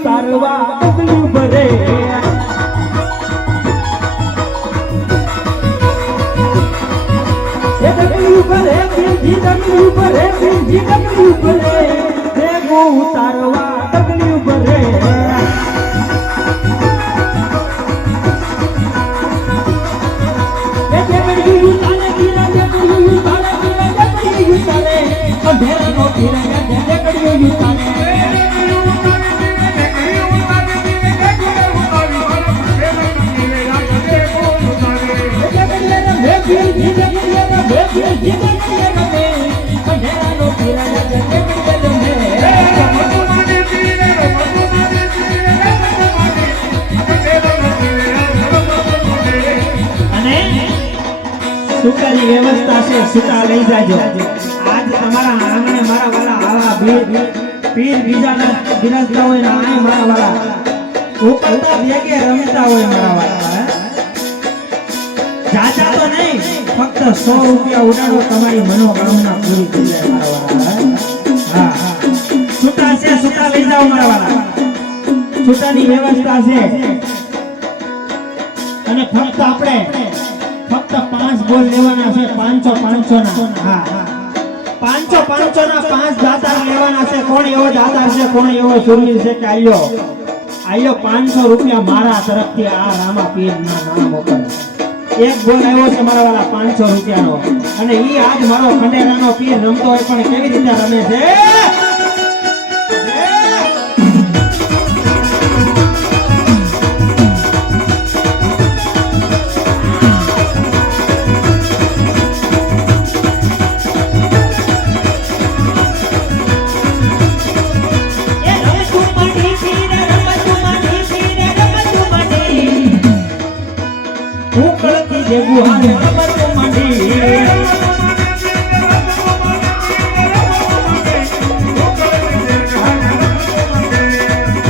ઉતારવા ડગલું ભરે ડગલું ભરે પીરજી ડગલું ભરે પીરજી ડગલું ભરે ભેગું ઉતારવા ડગલું ભરે અંધેરાનો પીરજા ડગલું ઉતારે સુતાની વ્યવસ્થા છે સુતા લઈ જાજો આજ તમારા આંગણે મારા વાલા આવા પીર બીજાના બિરાજતા હોય ને આય મારા વાલા ઉકળતા ભેગે રમતા હોય મારા વાલા જાજા તો નહીં ફક્ત 100 રૂપિયા ઉડાડો તમારી મનોકામના પૂરી થઈ જાય મારા વાલા હા સુતા છે સુતા લઈ જાઓ મારા વાલા સુતાની વ્યવસ્થા છે અને ફક્ત આપણે ફક્ત 5 બોલ લેવાના છે 500 ના હા 500 ના 5 દાતાર લેવાના છે કોણ એવો દાતાર છે કોણ એવો સુરવીર છે કે આયો 500 રૂપિયા મારા તરફથી આ રામા પીરના નામ ઉપર એક બોલ આવ્યો છે મારા વાલા 500 રૂપિયાનો અને ઈ આજ મારો ખંડેરાનો પીર રમતો હોય પણ કેવી રીતે રમે છે ગુહાને રમત માંડી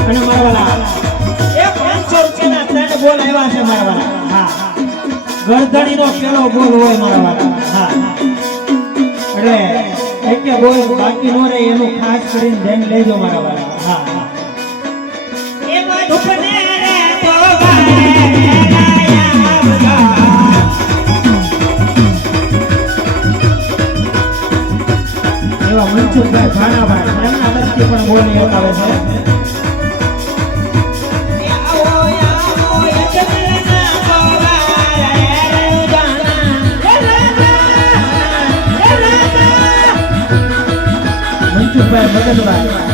અને મારવાલા એ 500 રૂપિયાના 3 બોલ આવ્યા છે મારવાલા હા ગરદણીનો પેલો બોલ હોય મારવાલા હા એટલે એક બોલ બાકી નો રહે એનું ખાસ કરીને ધ્યાન લેજો મારવાલા હા એમાં દુપને રે તો મનસુખભાઈ ભાણાભાઈ એમના તરફથી પણ બોલી આવે છે મનસુખભાઈ મગનભાઈ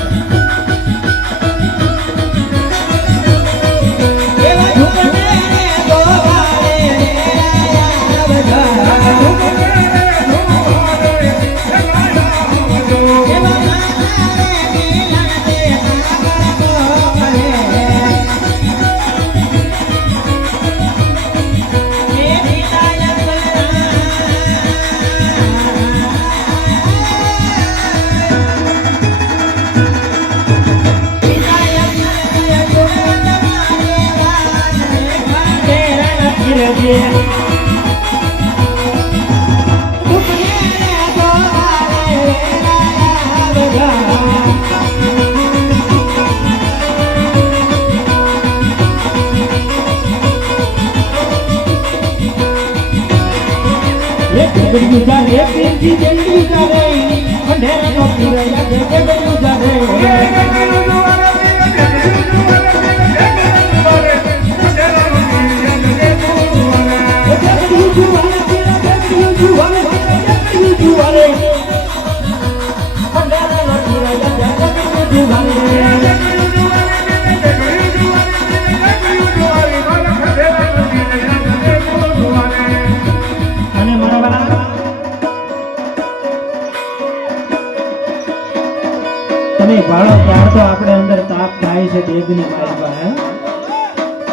ભાડો ત્યાર તો આપણે અંદર તાપ થાય છે દેગની મારીમાં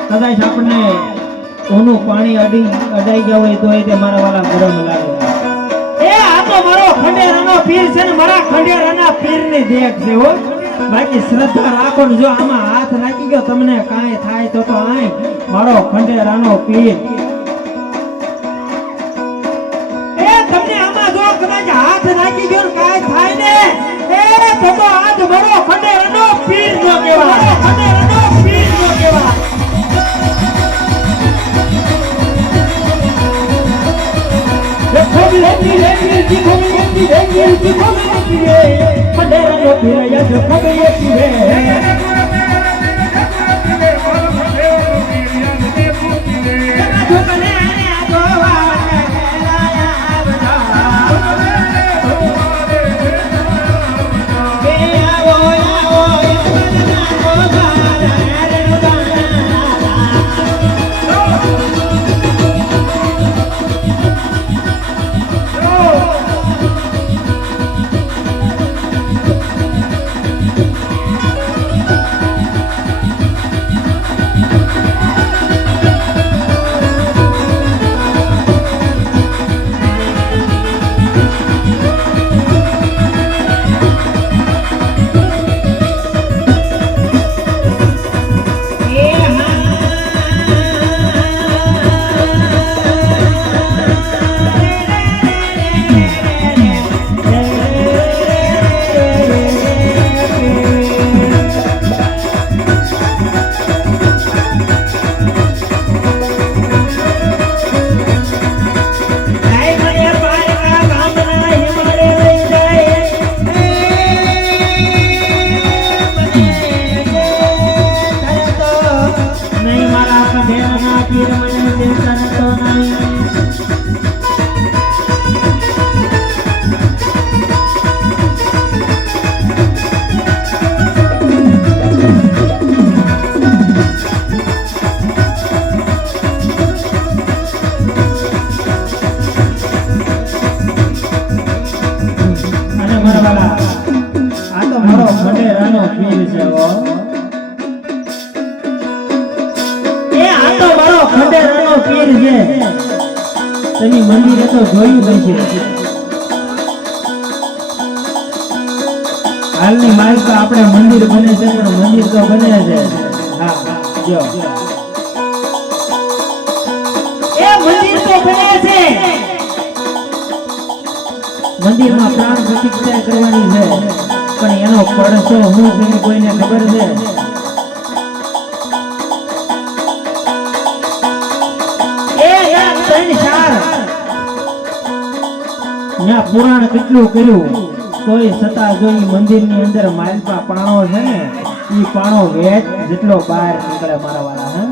કદાચ આપણને ઓનું પાણી અડાઈ ગયા હોય તો તે મારા વાલા ગરમ લાગે એ આ તો મારો ખંડેરાનો પીર છે ને મારા ખંડેરાના પીરની દેખ છે હો બાકી શ્રદ્ધા રાખો ને જો આમાં હાથ નાખી ગયો તમને કાંઈ થાય તો આય મારો ખંડેરાનો પીર એ તમને આમાં જો કદાચ હાથ નાખી ગયો ને કાંઈ થાય ને એ તો આજ મારો ખંડેરનો પીર નો કહેવાય, ખંડેરનો પીર નો કહેવાય. ખોબલેતી રેંગી ખોબલેતી રેંગી ખોબલેતી રે ખંડેરનો પીર યજ ખોબલેતી રે તમે મંદિરે તો જોયું જ છે. હાલની માલિકા આપણે મંદિર બને છે પણ મંદિર તો બને છે. હા જો એ મંદિર તો બને છે, મંદિરમાં પ્રાણ પ્રતિષ્ઠા કરવાની છે પણ એનો પડસો હું છે કોઈને ખબર છે? પુરાણ કેટલું કર્યું તોય છતાં જો ઈ મંદિરની અંદર માલપા પાણો છે ને ઈ પાણો વેચ જેટલો બહાર નીકળે મારા વાળા. હે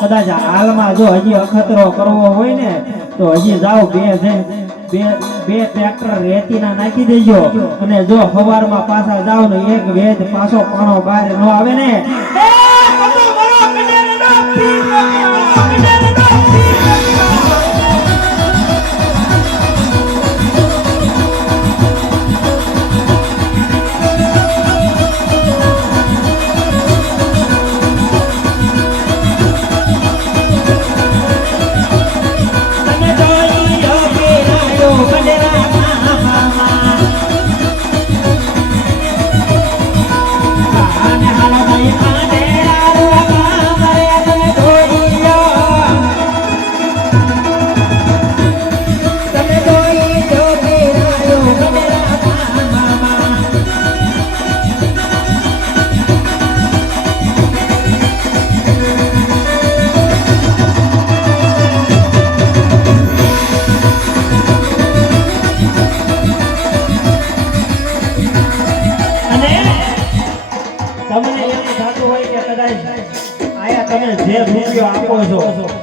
કદાચ હાલમાં જો હજી અખતરો કરવો હોય ને તો હજી જાઓ બે ટ્રેક્ટર રેતીના નાખી દેજો અને જો સવારમાં પાછા જાવ ને એક વેચ પાછો પાણો બહાર ન આવે ને જે રૂપિયો આપો છો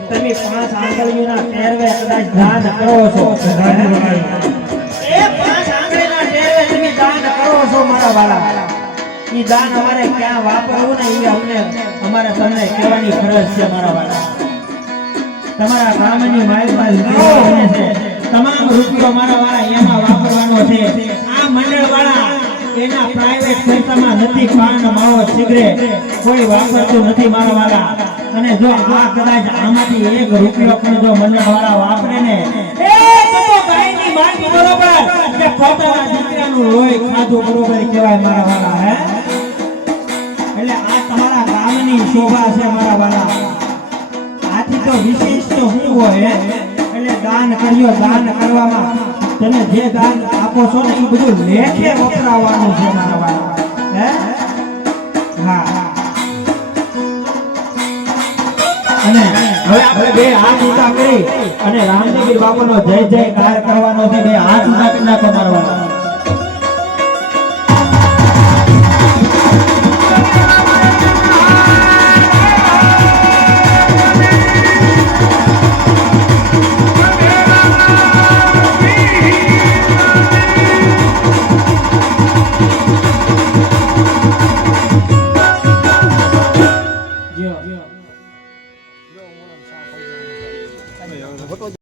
તમે 5 આંગળીના ટેરવે કદાચ દાન કરો છો એ 5 આંગળીના ટેરવે તમે દાન કરો છો મારા વાલા. ઈ દાન અમારે ક્યાં વાપરવું ને એ અમને અમારે તમને કહેવાની ફરજ છે મારા વાલા. તમારા ગામની માલપા બને છે તમામ રૂપિયો મારા વાલા એમાં વાપરવાનો છે. આ મંડળ વાળા એના પ્રાઇવેટ ખર્ચામાં નથી પાન માવો સિગરેટ કોઈ વાપરતું નથી મારા વાલા. અને જો આ કદાચ આમાંથી 1 રૂપિયો પણ જો મંડળ વાળા વાપરે ને એ તો ગાયની માટી બરોબર કે પોતાના દીકરાનું લોહી ખાધું બરોબર કહેવાય મારા વાલા. હે એટલે આ તમારા ગામની શોભા છે મારા વાલા. આથી તો વિશિષ્ટ હું હોય એટલે દાન કર્યો, દાન કરવામાં તમે જે દાન આપો છો ને એ બધું લેખે વપરાવાનું છે મારા વાળા. હે હા અને હવે આપણે બે હાથ ઊંચા કરી અને રામદેવગીર બાપાનો જય જયકાર કરવાનો છે. બે હાથ ઊંચા કરી નાખો મારા વાળા.